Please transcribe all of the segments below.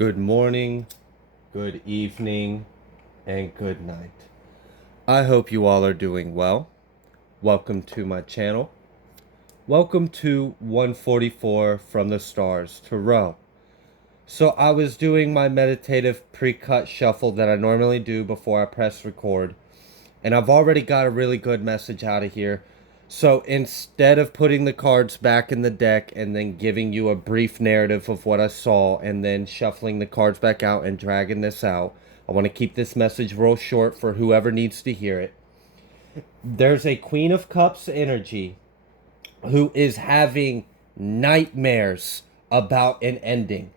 Good morning, good evening, and good night. I hope you all are doing well. Welcome to my channel. Welcome to 144 from the stars to row. So I was doing my meditative pre-cut shuffle that I normally do before I press record, and I've already got a really good message out of here. So instead of putting the cards back in the deck and then giving you a brief narrative of what I saw and then shuffling the cards back out and dragging this out, I want to keep this message real short for whoever needs to hear it. There's a Queen of Cups energy who is having nightmares about an ending.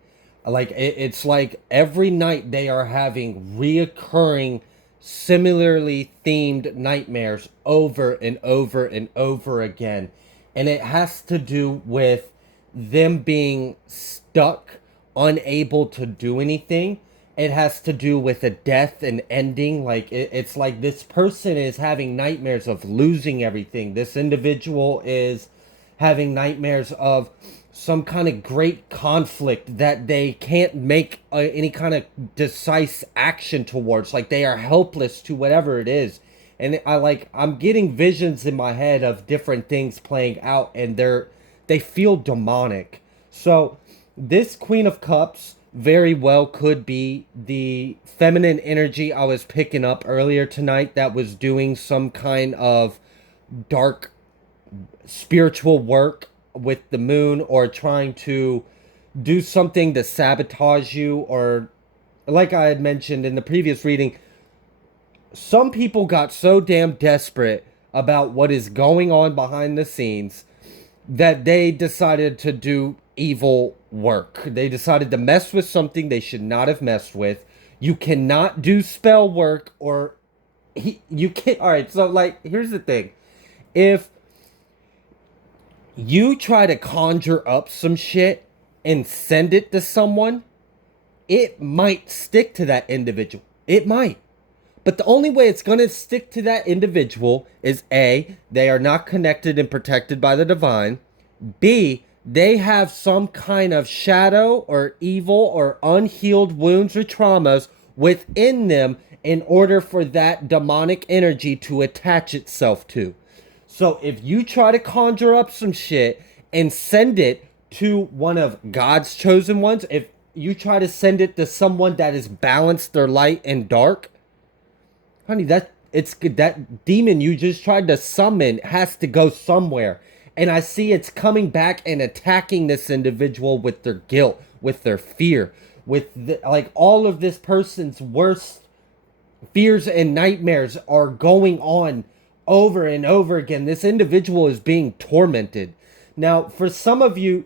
Like it's like every night they are having reoccurring, similarly themed nightmares over and over and over again. And it has to do with them being stuck, unable to do anything. It has to do with a death and ending. Like it's like this person is having nightmares of losing everything. This individual is having nightmares of some kind of great conflict that they can't make any kind of decisive action towards. Like they are helpless to whatever it is. And I'm getting visions in my head of different things playing out, and they feel demonic. So this Queen of Cups very well could be the feminine energy I was picking up earlier tonight that was doing some kind of dark spiritual work with the moon, or trying to do something to sabotage you, or like I had mentioned in the previous reading, some people got so damn desperate about what is going on behind the scenes that they decided to do evil work. They decided to mess with something they should not have messed with. You cannot do spell work, or you can't. All right, so like here's the thing. If you try to conjure up some shit and send it to someone, it might stick to that individual. It might. But the only way it's going to stick to that individual is A, they are not connected and protected by the divine. B, they have some kind of shadow or evil or unhealed wounds or traumas within them in order for that demonic energy to attach itself to. So if you try to conjure up some shit and send it to one of God's chosen ones, if you try to send it to someone that has balanced their light and dark, honey, that demon you just tried to summon has to go somewhere. And I see it's coming back and attacking this individual with their guilt, with their fear, like all of this person's worst fears and nightmares are going on over and over again. This individual is being tormented. Now, for some of you,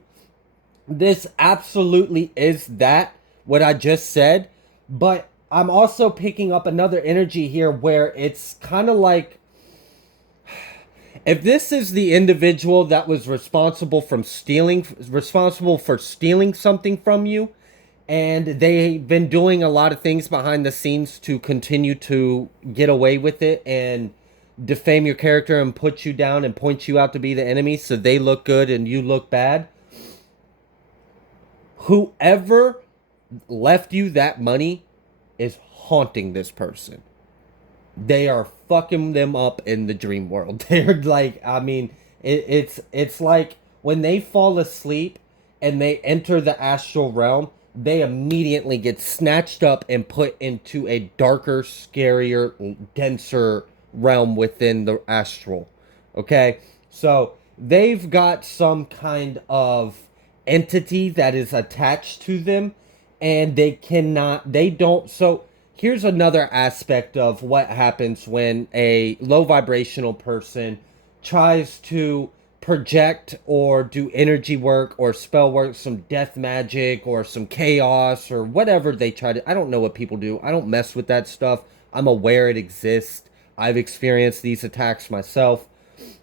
this absolutely is that, what I just said, but I'm also picking up another energy here where it's kind of like, if this is the individual that was responsible for stealing something from you, and they've been doing a lot of things behind the scenes to continue to get away with it and defame your character and put you down and point you out to be the enemy so they look good and you look bad. Whoever left you that money is haunting this person. They are fucking them up in the dream world. They're like, I mean, it's like when they fall asleep and they enter the astral realm, they immediately get snatched up and put into a darker, scarier, denser realm within the astral. Okay? So they've got some kind of entity that is attached to them, and they don't. So here's another aspect of what happens when a low vibrational person tries to project or do energy work or spell work, some death magic or some chaos or whatever they try to. I don't know what people do. I don't mess with that stuff. I'm aware it exists. I've experienced these attacks myself.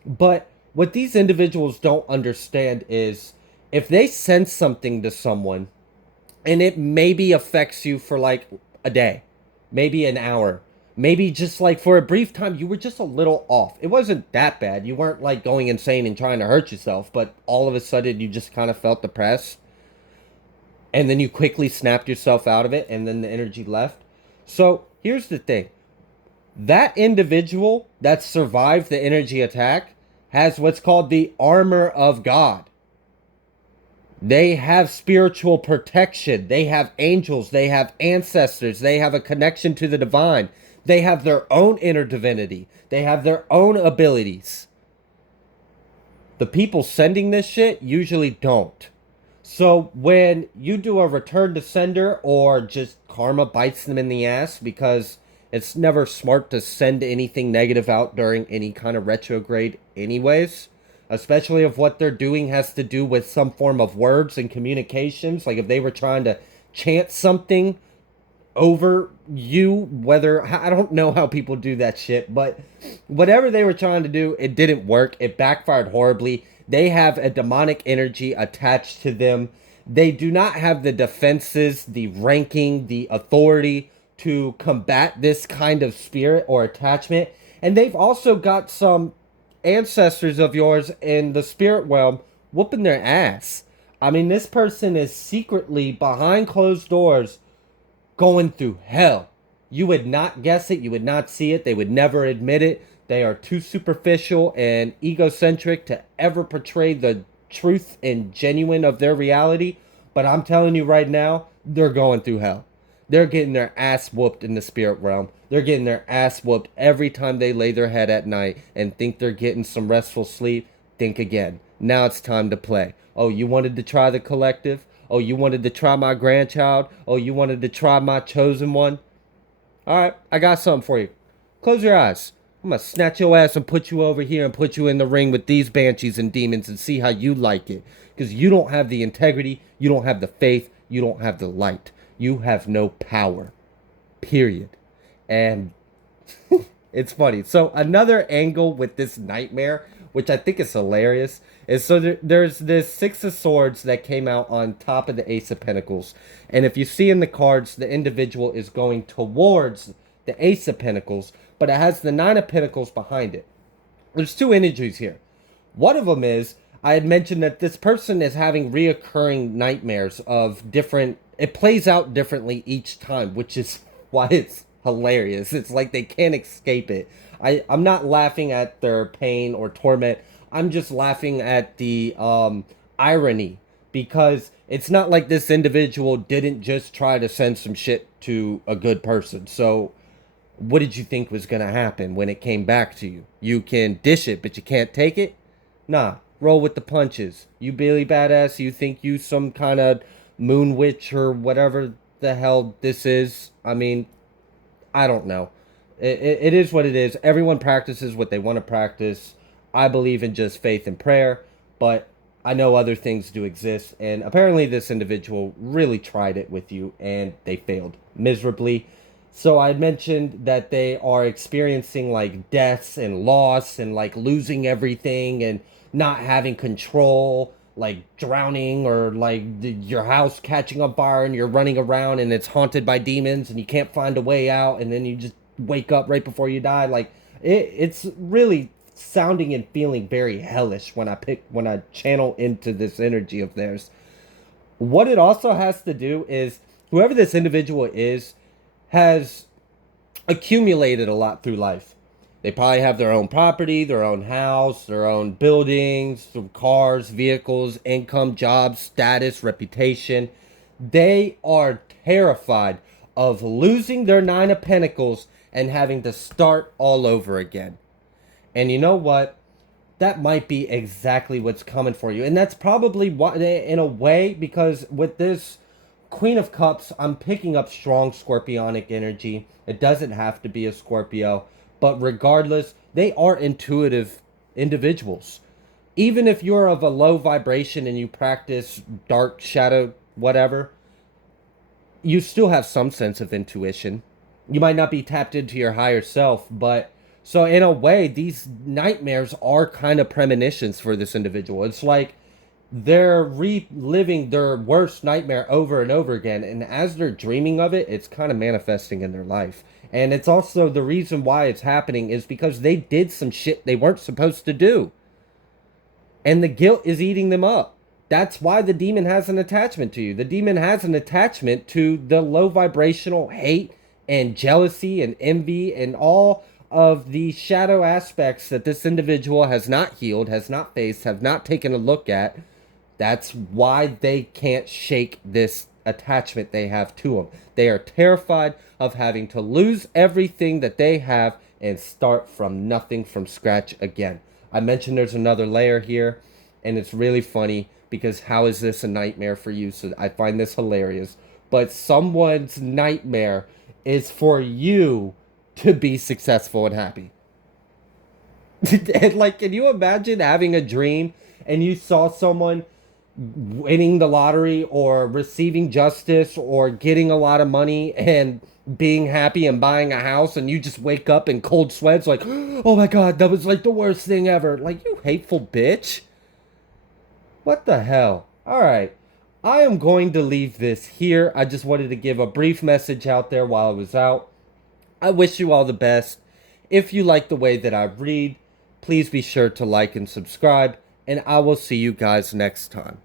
But what these individuals don't understand is, if they send something to someone and it maybe affects you for like a day, maybe an hour, maybe just like for a brief time, you were just a little off. It wasn't that bad. You weren't like going insane and trying to hurt yourself, but all of a sudden you just kind of felt depressed. and then you quickly snapped yourself out of it, and then the energy left. So here's the thing: that individual that survived the energy attack has what's called the armor of God. They have spiritual protection. They have angels. They have ancestors. They have a connection to the divine. They have their own inner divinity. They have their own abilities. The people sending this shit usually don't. So when you do a return to sender, or just karma bites them in the ass, because it's never smart to send anything negative out during any kind of retrograde anyways, especially if what they're doing has to do with some form of words and communications. Like if they were trying to chant something over you, whether, I don't know how people do that shit, but whatever they were trying to do, it didn't work. It backfired horribly. They have a demonic energy attached to them. They do not have the defenses, the ranking, the authority to combat this kind of spirit or attachment. And they've also got some ancestors of yours in the spirit realm whooping their ass. I mean, this person is secretly behind closed doors going through hell. You would not guess it. You would not see it. They would never admit it. They are too superficial and egocentric to ever portray the truth and genuine of their reality. But I'm telling you right now, they're going through hell. They're getting their ass whooped in the spirit realm. They're getting their ass whooped every time they lay their head at night and think they're getting some restful sleep. Think again. Now it's time to play. Oh, you wanted to try the collective? Oh, you wanted to try my grandchild? Oh, you wanted to try my chosen one? All right, I got something for you. Close your eyes. I'm going to snatch your ass and put you over here and put you in the ring with these banshees and demons and see how you like it. Because you don't have the integrity, you don't have the faith, you don't have the light. You have no power. Period. And it's funny. So another angle with this nightmare, which I think is hilarious, is so there's this Six of Swords that came out on top of the Ace of Pentacles. And if you see in the cards, the individual is going towards the Ace of Pentacles, but it has the Nine of Pentacles behind it. There's two energies here. One of them is, I had mentioned that this person is having reoccurring nightmares of different, it plays out differently each time, which is why it's hilarious. It's like they can't escape it. I'm not laughing at their pain or torment. I'm just laughing at the irony, because it's not like this individual didn't just try to send some shit to a good person. So what did you think was going to happen when it came back to you? You can dish it, but you can't take it? Nah, roll with the punches. You Billy Badass, you think you some kind of moon witch or whatever the hell this is? I mean, I don't know. It is what it is. Everyone practices what they want to practice. I believe in just faith and prayer, but I know other things do exist. And apparently this individual really tried it with you and they failed miserably. So I mentioned that they are experiencing like deaths and loss and like losing everything and not having control, like drowning, or like your house catching on fire and you're running around and it's haunted by demons and you can't find a way out, and then you just wake up right before you die. Like it's really sounding and feeling very hellish when I channel into this energy of theirs. What it also has to do is, whoever this individual is has accumulated a lot through life. They probably have their own property, their own house, their own buildings, cars, vehicles, income, jobs, status, reputation. They are terrified of losing their Nine of Pentacles and having to start all over again. And you know what? That might be exactly what's coming for you. And that's probably why, in a way, because with this Queen of Cups, I'm picking up strong scorpionic energy. It doesn't have to be a Scorpio. But regardless, they are intuitive individuals. Even if you're of a low vibration and you practice dark shadow, whatever, you still have some sense of intuition. You might not be tapped into your higher self, but so in a way, these nightmares are kind of premonitions for this individual. It's like they're reliving their worst nightmare over and over again. And as they're dreaming of it, it's kind of manifesting in their life. And it's also the reason why it's happening is because they did some shit they weren't supposed to do. And the guilt is eating them up. That's why the demon has an attachment to you. The demon has an attachment to the low vibrational hate and jealousy and envy and all of the shadow aspects that this individual has not healed, has not faced, have not taken a look at. That's why they can't shake this attachment they have to them. They are terrified of having to lose everything that they have and start from nothing, from scratch again. I mentioned there's another layer here, and it's really funny because how is this a nightmare for you? So I find this hilarious. But someone's nightmare is for you to be successful and happy. And like, can you imagine having a dream and you saw someone winning the lottery or receiving justice or getting a lot of money and being happy and buying a house, and you just wake up in cold sweats like, oh my god, that was like the worst thing ever? Like, you hateful bitch. What the hell? All right. I am going to leave this here. I just wanted to give a brief message out there while I was out. I wish you all the best. If you like the way that I read, please be sure to like and subscribe, and I will see you guys next time.